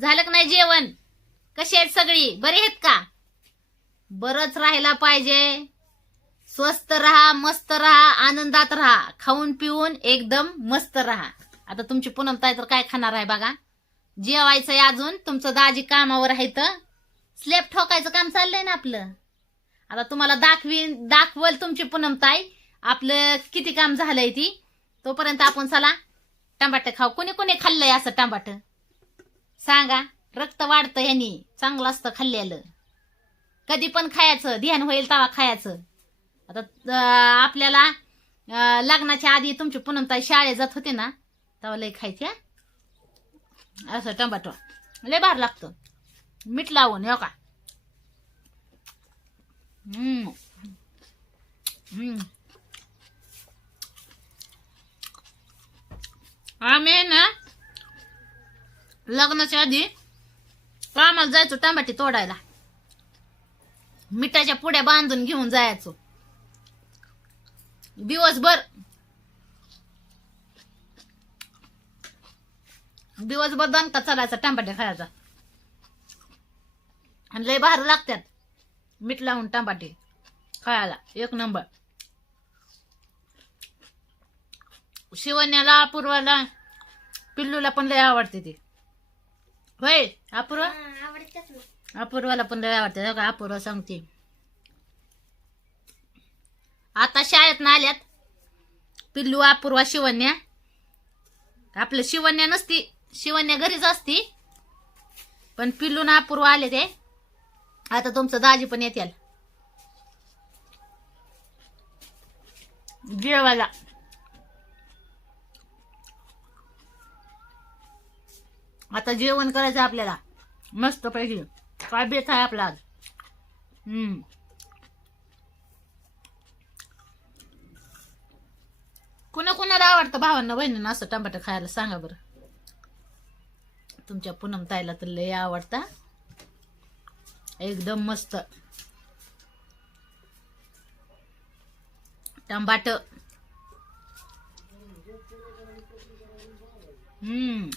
झालं का नाही जेवण? कशी आहेत सगळी? बरी आहेत का? बरंच राहायला पाहिजे. स्वस्त राहा मस्त राहा आनंदात राहा. खाऊन पिऊन एकदम मस्त राहा. आता तुमची पुनमताय तर काय खाणार आहे बघा? जेवायचंय अजून. तुमचं दाजी कामावर आहे तर. स्लेप ठोकायचं काम चाललंय ना आपलं. आता तुम्हाला दाखवीन दाखवल तुमची पुनमताई आपलं किती काम झालंय ती? तोपर्यंत आपण चला टमाटे खाऊ. कोणी कोणी खाल्लंय असं टमाट? सांगा रक्त वाढतं ह्यानी चांगलं असतं खाल्लेलं कधी पण खायचं ध्यान होईल तेव्हा खायचं. आता आपल्याला लग्नाच्या आधी तुमची पुनमताई शाळेत जात होते ना तेव्हा लय खायचे असं टमाटो. लय भार लागतं. मीठ लावून हो का? हम्म. हम्म. आम्ही ना लग्नाच्या आधी कामाला जायचो टमाटे तोडायला. मिठाच्या पुड्या बांधून घेऊन जायचो. दिवसभर दिवसभर दणका चालायचा टमाटे खायचा. आणि लय भारी लागतात मीठ लावून टमाटे खायला. एक नंबर. शिवण्याला अपूर्वाला पिल्लूला पण लय आवडते ती. होय अपूर्वा? आवडतात ना. अपूर्वाला पण लय आवडते हो का अपूर्वा सांगते. आता शाळेत ना आल्यात. पिल्लू अपूर्वा शिवण्या. आपलं शिवण्या नसती शिवण्या घरीच असती. पण पिल्लू ना अपूर्वा आले ते. आता तुमचं दाजी पण येतील. जेवायला. आता जेवण करायचं आपल्याला. मस्त पैकी. काय बेत आहे आपला आज. हम्म. कुणा कुणाला आवडतं भावांना बहिणींना असं टमाटर खायला सांगा बरं. तुमच्या पूनम ताईला तर लय आवडता. एकदम मस्त. टमाट. हम्म.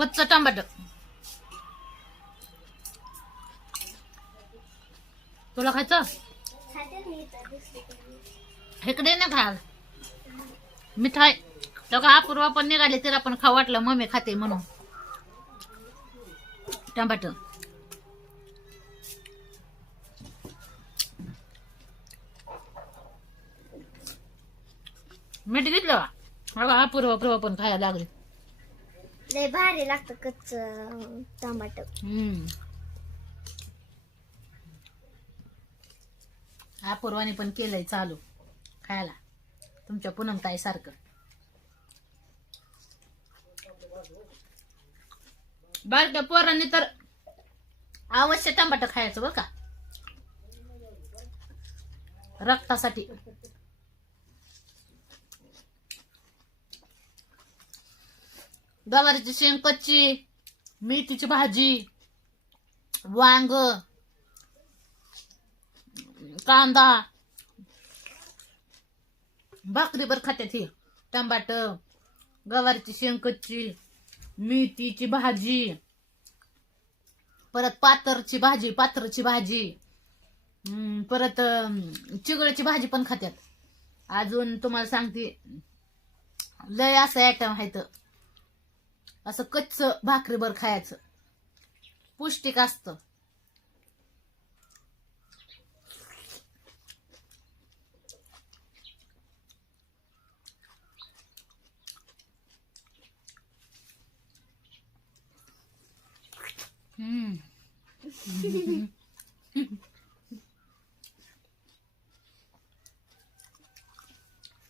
कच्चं टमाट. तुला खायचं? इकडे ना खा मिठाई. तो का अपूर्वा पण निघाले तिला पण खा वाटलं मम्मी खाते म्हणून. टमाट. मीठ घेतलं का? बघा अपूर्वा अपूर्वा पण खायला लागली. लय भारी लागतं कच्च टमाटर हम्म. अपूर्वाने पण केलंय चालू खायला. तुमच्या पूनम ताई सारखं बारक्या पोरांनी तर अवश्य टमाटर खायचं बरं का? रक्तासाठी. गवारीची शेंग कच्ची मेथीची भाजी वांग कांदा भाकरीवर खात्यात ही. टमाट गवारीची शेंग कच्ची मेथीची भाजी परत पातरची भाजी पात्रची भाजी परत चिगळची भाजी पण खात्यात. अजून तुम्हाला सांगते लय असं आयटम आहेत. असं कच्च भाकरीवर खायचं. पौष्टिक असतं. हम्म.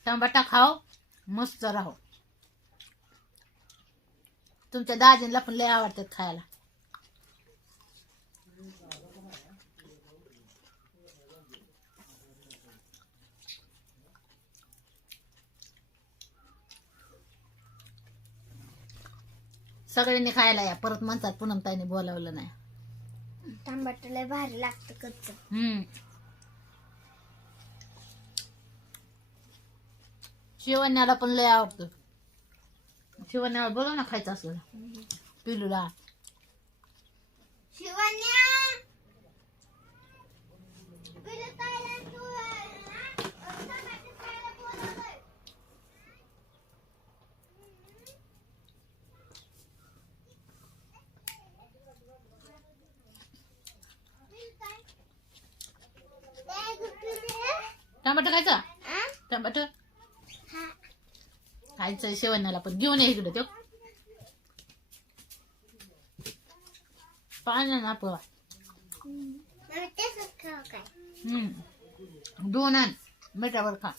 टमाटा खाओ मस्त राहो. तुमच्या दाजींला पण लय आवडतात खायला. सगळ्यांनी खायला या. परत म्हणतात पूनम ताईने बोलावलं नाही. टमाटर लय भारी लागतं कच्च. हम्म. शिवण्याला पण लय आवडतं. शिवण्याला बोलव ना खायचं असलं. पिलूला. शिवण्या पिलू ताईला तू, अं, टमाटर खायला बोलवलंय. पिलू ताई. काय गं पिलू? टमाटर खायचा आ? टमाटर हा. खायचं शिवण्याला पण. घेऊन ये इकडे तो पाणी ना पवा हम्म. दोन आण मिठावर खा.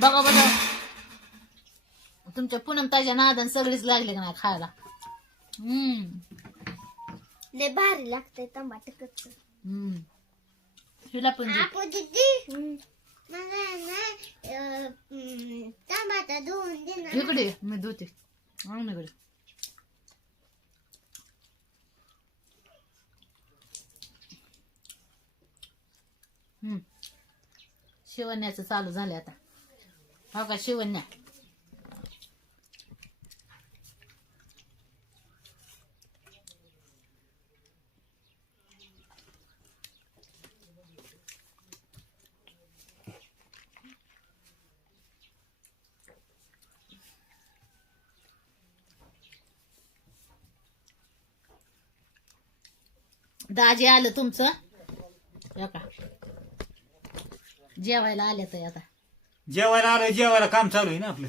बघा बघा. तुमच्या पूनम ताज्या नादन सगळीच लागले का नाही खायला? हम्म. लय भारी लागतंय टमाटर कच्च हम्म. हिला पण दे. आपू दीदी. धुवून दे ना इकडे ये, मी धुते आण इकडे हम्म शिवण्याचं चालू झालं आता हो का शिवण्या दाजी आलं तुमचं? का जेवायला आले तर आता. जेवायला आलं जेवायला काम चालू आहे ना आपलं.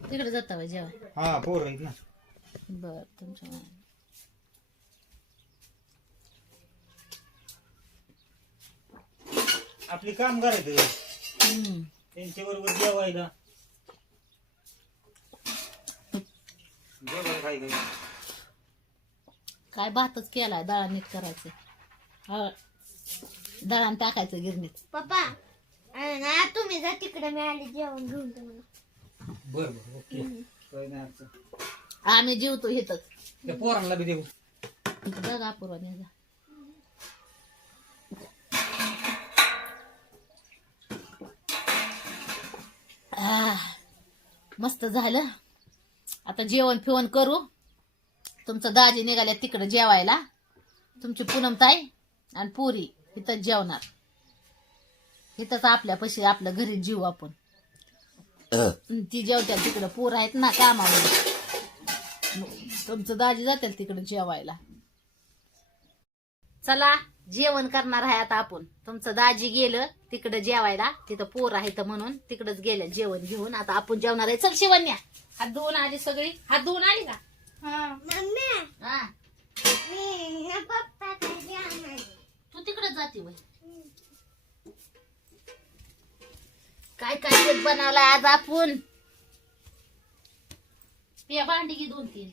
तिकडे जाता बाई जेवाय हा पोर आहेत ना. बर तुमच्या मागे. आपली काम करायचं हम्म. त्यांच्या बरोबर जेवायला. जेवायला काय काय काय भातच केलाय दळा नीट करायचं. हा दळण टाकायचं गिरणीत. पप्पा ना तुम्ही जा तिकडे मी आले जेवण घेऊन तुम्हाला. बर बर ओके. काय नाही अडचण. आम्ही जीवतो हिथच त्या पोरांना बी देऊ. जगा अपूर्वा जा. आह, मस्त झालं. आता जेवण फिवण करू. तुमचं दाजी निघाल्या तिकडे जेवायला. तुमची पूनम ताई आणि पुरी इथंच जेवणार. इथंच आपल्यापाशी आपल्या घरी जीव आपण. ती जेवत्या तिकडं पोर आहेत ना कामावर. तुमचं दाजी जातील तिकडे जेवायला. चला जेवण करणार आहे आता आपण. तुमचं दाजी गेलं तिकडे जेवायला. तिथं पोर आहेत म्हणून तिकडच गेलं जेवण घेऊन. आता आपण जेवणार आहे. चल शिवण्या. हात धुवून आली सगळी. हात धुवून आली का? हा. तू तिकडे जाते वय. काय काय बनवलाय आज आपण? पिया भांडी घे दोन तीन.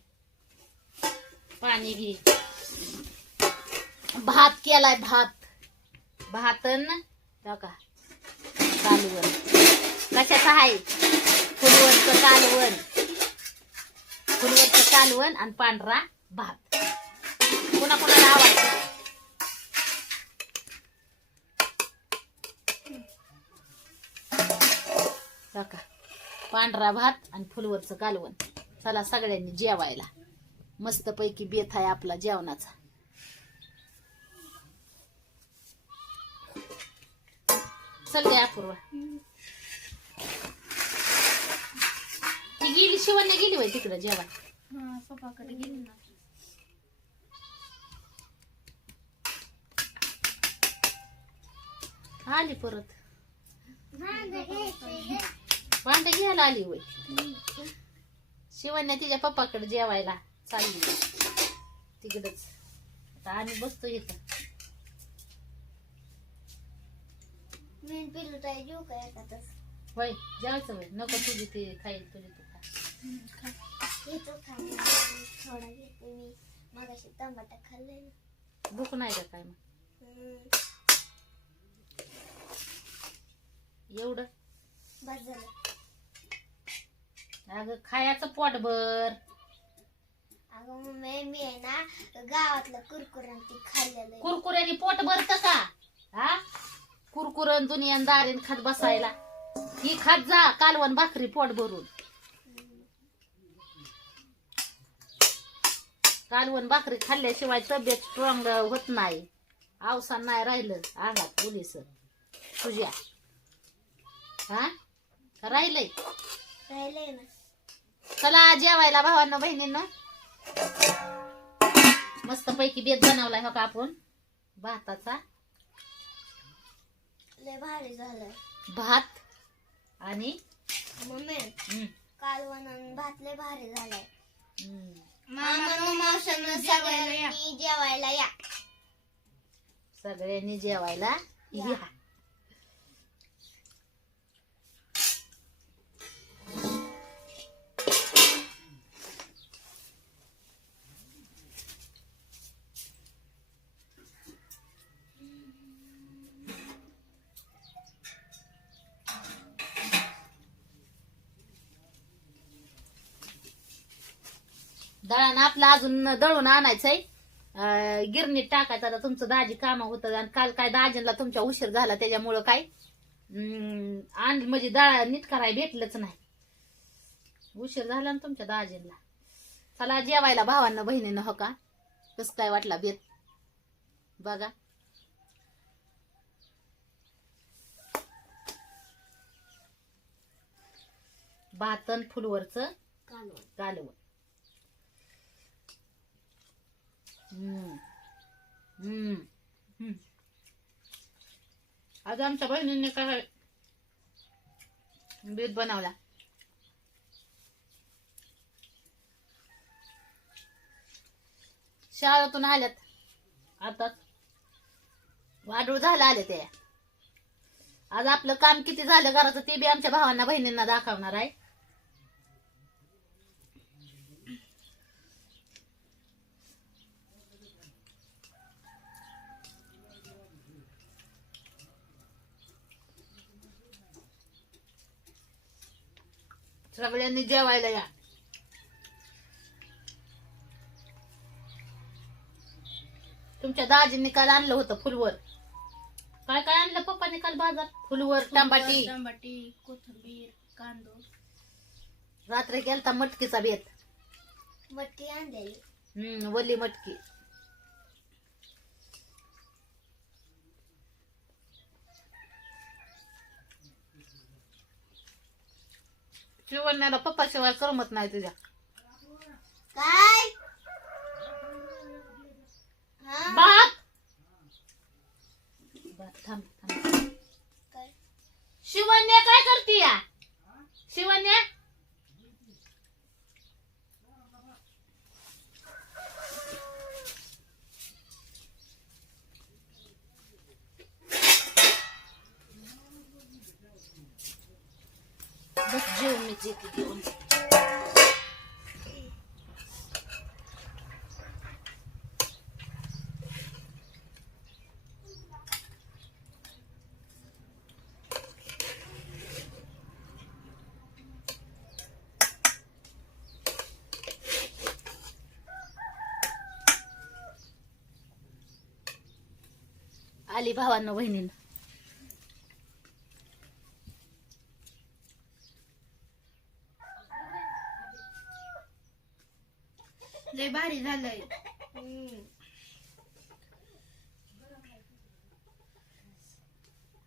पाणी घे. भात केलाय भात. भातन का कालवण. कशाचं आहे? फुलवरचं कालवण. फुलवरचं कालवण आणि पांढरा भात. कोणा कोणाला आवडतं? बघा पांढरा भात आणि फुलवरचं कालवण. चला सगळ्यांनी जेवायला. मस्त पैकी बेत आहे आपला जेवणाचा. चल दे अपूर्वा ती गेली शिवण्या गेली वय तिकडं जेवाय पप्पाकडे गेली ना. आली परत. भांडं घ्यायला आली वय शिवण्या तिच्या पप्पाकडे जेवायला चालली. तिकडच. आता आम्ही बसतो इथं. वय जेवायचं वय नको तुझी ते खाईल तुझी तू. घेतो थोडा घेते मी भूक नाही का काय मग? एवढं? बस झालं अगं खायचं पोटभर अगं मम्मी मी आहे ना गावातलं कुरकुरण ती खाल्लेलं कुरकुऱ्याने पोट भरत का? हा? कुरकुरन दुनियान दारीन खात बसायला. ही खात जा कालवण भाकरी पोट भरून. कालवण भाकरी खाल्ल्याशिवाय तब्येत स्ट्रॉंग होत नाही. अवसान नाही राहिलं अंगात पोलीस तुझ्या? हा? राहिलंय? राहिलंय ना. चला जेवायला भावांना बहिणींना. मस्त पैकी बेत बनवलाय हो का आपण? भाताचा. लय भारी झालं. भात आणि? मम्मी कालवण भात लय भारी झालाय. मावशांना सगळ्यांनी जेवायला या. सगळ्यांनी जेवायला या. दळण आपलं अजून दळून आणायचंय. अं, गिरणीत टाकायचं. आता तुमचं दाजी काम होतं आणि काल काय दाजींना तुमच्या उशीर झाला त्याच्यामुळं काय? अं, आण म्हणजे दळा नीट करायला भेटलंच नाही. उशीर झाला ना तुमच्या दाजींना. चला जेवायला भावांना बहिणीनं हो का? कसं काय वाटला बेत बघा. भातन फुलवरचं कालवण कालवण हम्म. हम्म. हम्म. आज आमच्या बहिणीने काय बेत बनवला शाळेतून आल्यात आता वाढूळ झालं आले ते आज आपलं काम किती झालं घराचं ते बी आमच्या भावांना बहिणींना दाखवणार आहे सगळ्यांनी जेवायला या. तुमच्या दाजींनी काल आणलं होतं फुलवर. काय काय आणलं? पप्पाने काल बाजार? फुलवर टमाटी टमाटी कोथिंबीर कांदो. रात्री गेलता मटकीचा बेत मटकी आणलेली. हम्म वल्ली मटकी. शिवण्याला पप्पा शिवाय करमत नाही तुझ्या. काय? हा? बाप! बाप, थांब थांब. काय? शिवण्या काय करते या शिवण्या? बस जेव मी येते घेऊन आली भावांना बहिणीनं लय भारी झालंय.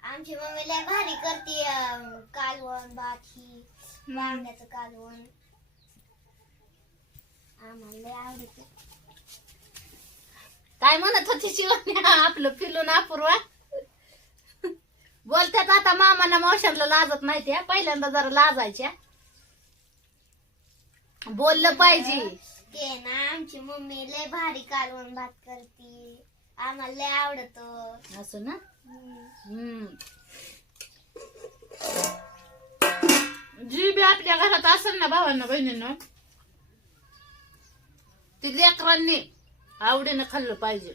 आमची मम्मी लय भारी करते कालवण वांग्याचं कालवण. आम्हाला लय आवडत. काय म्हणत होती शिवण्या आपलं फिरून अपूर्वा. बोलतात आता मामाना मावशाला लाजत नाही त्या पहिल्यांदा जरा लाजायच्या. बोललं पाहिजे. ते ना आमची मम्मी लय भारी कालवण भात करते. आम्हाला लय आवडतो. असं ना? हम्म. जी बी आपल्या घरात असेल ना भावांना बहिणीनं ती लेकरांनी आवडीनं खाल्लं पाहिजे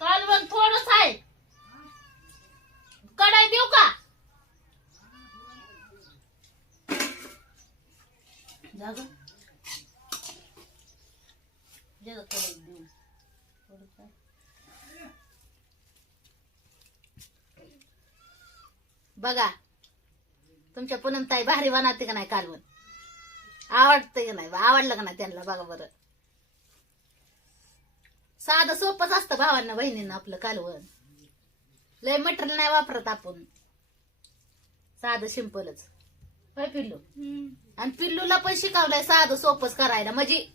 कालवण थोडस आहे कडाई देऊ का जाग दे गं थोडं देऊन. थोडं काय. बघा तुमच्या पूनम ताई भारी बनवते का नाही कालवण? आवडते का नाही? आवडलं का नाही त्यांना? बघा बरं. साधं सोपंच असतं भावांना बहिणींना आपलं कालवण. लय मटेरियल नाही वापरत आपण. साधं सिंपलच होय पिल्लू? आणि पिल्लूला पण शिकवलंय साधं सोपंच करायला. म्हणजे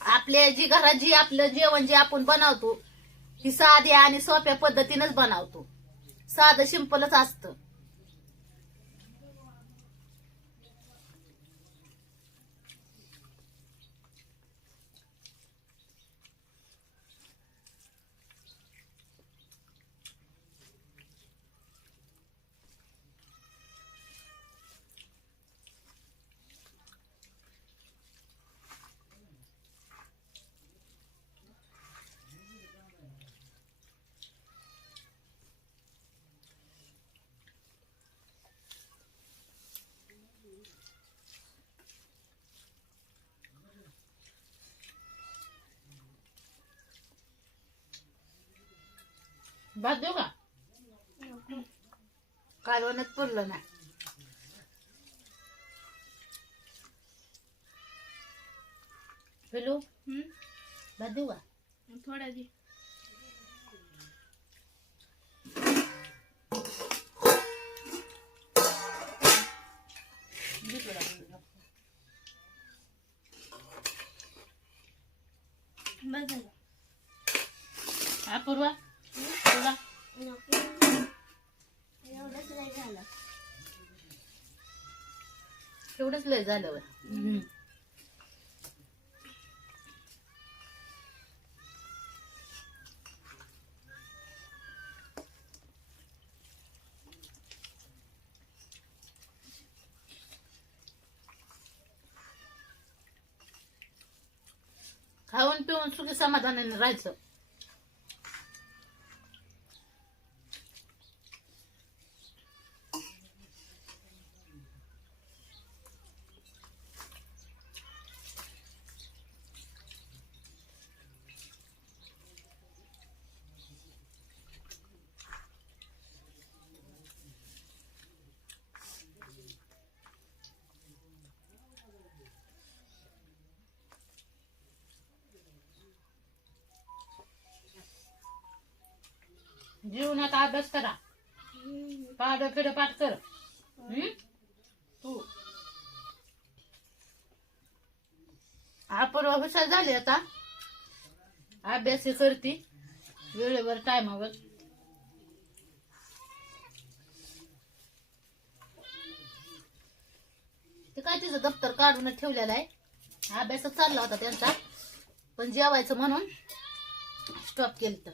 आपल्या जी घरात जी आपलं जेवण जे आपण बनवतो ती साध्या आणि सोप्या पद्धतीनंच बनवतो. साधं सिंपलच असतं. भात देऊ का? कालवणच पडलं नाही पिल्लू भात देऊ का? थोडा दे. हा पूर्वा एवढंच लय झालं. खाऊन पिऊन सुखी समाधानाने राहायचं जीवनात अभ्यास करा. पाड फिड पाठ कर. हम्म? तू. आपण हुशार झाले आता. अभ्यास ही करती. वेळेवर टायमावर ते काय तिचं दप्तर काढून ठेवलेलं आहे? अभ्यासच चालला होता त्यांचा. पण जेवायचं म्हणून स्टॉप केलं तर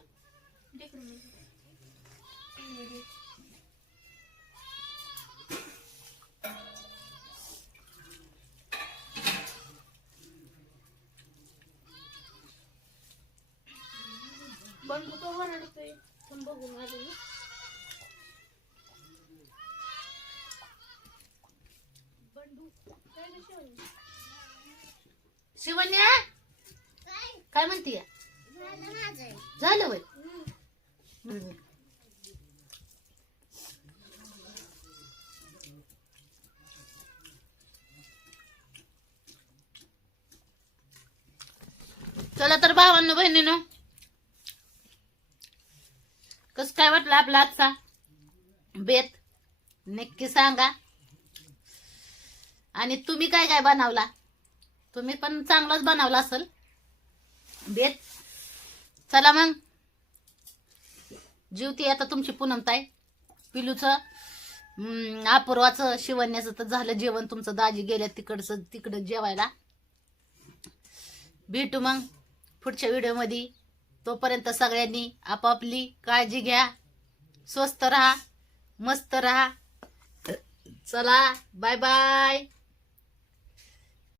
बंडू तो वरडतोय पण बघू माझं. बंडू काय शिवणी? शिवण्या? काय? म्हणतीय? झालं माझं. झालं वय? मित्रांनो तर बहिणीनो. कस काय वाटलं आपला आजचा बेत? नक्की सांगा. आणि तुम्ही काय काय बनवला? तुम्ही पण चांगलाच बनवला असेल बेत. चला मग. जीवती आता तुमची पूनमताय पिलूचं अपूर्वाचं शिवण्याचं तर झालं जेवण. तुमचं दाजी गेल्या तिकडचं तिकडं जेवायला. भेटू मग. पुढच्या व्हिडिओमध्ये. तोपर्यंत सगळ्यांनी आपापली काळजी घ्या. स्वस्त राहा. मस्त राहा. चला बाय बाय